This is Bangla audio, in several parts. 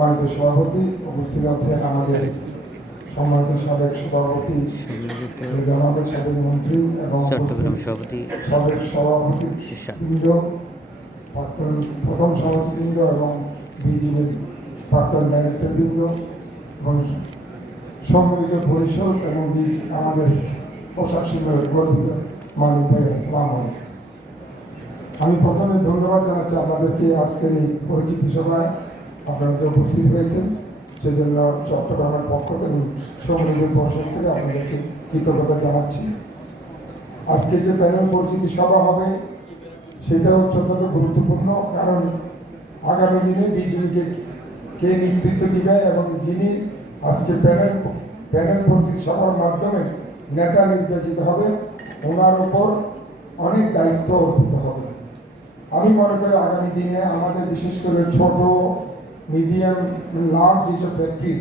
সম্মানিত সভাপতি উপস্থিত আছে আমাদের সম্মানিত সাবেক সভাপতি আমাদের সাবেক মন্ত্রী এবং চট্টগ্রাম সভাপতি সাবেক সভাপতি প্রাক্তন প্রথম সভাপতিবৃন্দ এবং বিজিবির প্রাক্তন ডাইরেক্টর বৃন্দ এবং সম্মিলিত পরিষদ এবং আমাদের শিল্পের গর্বিত মালিক ভাই ইসলাম আমি প্রথমে ধন্যবাদ জানাচ্ছি আপনাদেরকে আজকের এই পরিচিতি সভায়। আপনারা উপস্থিত হয়েছেন। সেজন্য চট্টগ্রামের পক্ষ থেকে সম্মিলিত পরিষদ থেকে আপনাদেরকে কৃতজ্ঞতা জানাচ্ছি। আজকে যে প্যানেল পরিচিতি সভা হবে, সেটাও অত্যন্ত গুরুত্বপূর্ণ, কারণ আগামী দিনে বিজেপিকে কে নেতৃত্ব দিবে এবং যিনি আজকে প্যানেল প্যানেল পরিচিতি সভার মাধ্যমে নেতা নির্বাচিত হবে, ওনার উপর অনেক দায়িত্ব অর্পিত হবে। আমি মনে করি আগামী দিনে আমাদের বিশেষ করে ছোট মিডিয়াম লার্জ যেসব ফ্যাক্টরি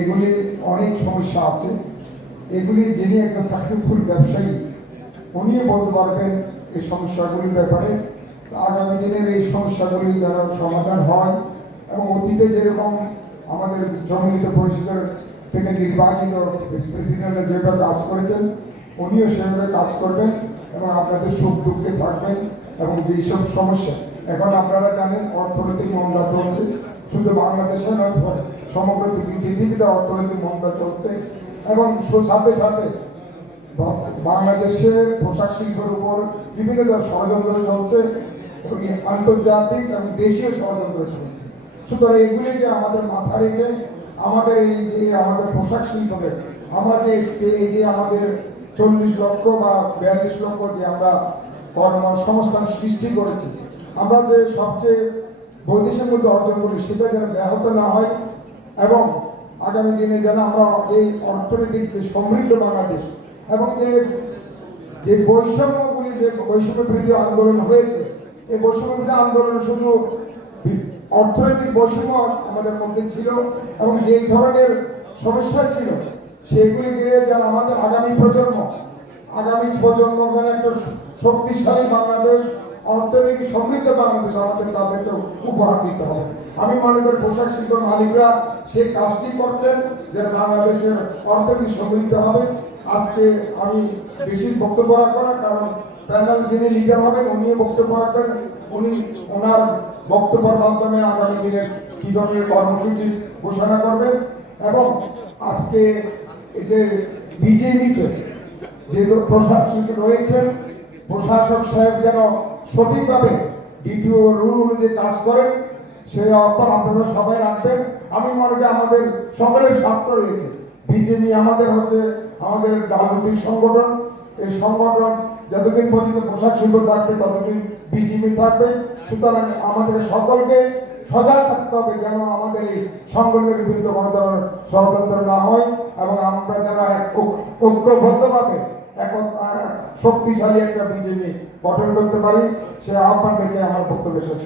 এগুলি অনেক সমস্যা আছে। এগুলি যিনি একটা সাকসেসফুল ব্যবসায়ী, উনিও বলতে পারবেন এই সমস্যাগুলির ব্যাপারে। আগামী দিনের এই সমস্যাগুলি যেন সমাধান হয় এবং অতীতে যেরকম আমাদের জমিত পরিষদের থেকে নির্বাচিত প্রেসিডেন্টরা যেভাবে কাজ করেছেন, উনিও সেভাবে কাজ করবেন এবং আপনাদের সুখ দুঃখে থাকবেন এবং যেসব সমস্যা, এখন আপনারা জানেন অর্থনৈতিক মন্দা চলছে। শুধু বাংলাদেশে নয় সমগ্র পৃথিবীতে অর্থনৈতিক মন্দা চলছে এবং সাথে সাথে বাংলাদেশের পোশাক শিল্পের উপর বিভিন্ন ধরনের ষড়যন্ত্র চলছে এবং আন্তর্জাতিক এবং দেশীয় ষড়যন্ত্র চলছে। সুতরাং এগুলিকে আমাদের মাথা রেখে আমাদের এই যে আমাদের পোশাক শিল্পকে আমরা যে এই যে আমাদের চল্লিশ লক্ষ বা বিয়াল্লিশ লক্ষ যে আমরা কর্মসংস্থান সৃষ্টি করেছি, আমরা যে সবচেয়ে বৈদেশিক মধ্যে অর্জন করি সেটা যেন ব্যাহত না হয় এবং আগামী দিনে যেন আমরা এই অর্থনৈতিক যে সমৃদ্ধ বাংলাদেশ এবং যে যে বৈষম্যগুলি, যে বৈষম্য বিরোধী আন্দোলন হয়েছে, এই বৈষম্য বিরোধী আন্দোলন শুধু অর্থনৈতিক বৈষম্য আমাদের মধ্যে ছিল এবং যে ধরনের সমস্যা ছিল সেগুলিকে যেন আমাদের আগামী প্রজন্ম আগামী প্রজন্ম যেন একটা শক্তিশালী বাংলাদেশ অর্থনৈতিক সমৃদ্ধ বাংলাদেশ আমাদের তাদেরকে উপহার দিতে হবে। আমি মনে করি পোশাক শিল্প মালিকরা সেই কাজটি করছেন যেন বাংলাদেশের অর্থনীতি সমৃদ্ধ হবে। আজকে আমি বেশি বক্তব্য রাখব না, কারণ প্যানেল যিনি লিডার হবেন, উনিও বক্তব্য রাখবেন। উনি ওনার বক্তব্যের মাধ্যমে আগামী দিনের কি ধরনের কর্মসূচি ঘোষণা করবেন এবং আজকে এই যে বিজেপিতে যে প্রশাসক রয়েছেন, প্রশাসক সাহেব যেন সঠিকভাবে দ্বিতীয় রুল অনুযায়ী কাজ করেন সেই অব্যাহত আপনারা সবাই রাখবেন। আমি মনে করি আমাদের সকলের স্বার্থ রয়েছে। বিজেপি আমাদের হচ্ছে আমাদের রাজনৈতিক সংগঠন। এই সংগঠন যতদিন পর্যন্ত পোশাক শিল্প থাকবে ততদিন বিজেপি থাকবে। সুতরাং আমাদের সকলকে সজাগ থাকতে হবে যেন আমাদের এই সংগঠনের বিরুদ্ধে কোনো ধরনের ষড়যন্ত্র না হয় এবং আমরা যেন ঐক্যবদ্ধভাবে এখন শক্তিশালী একটা বিজেপি গঠন করতে পারি সে আহ্বান রেখে আমার বক্তব্য শেষ।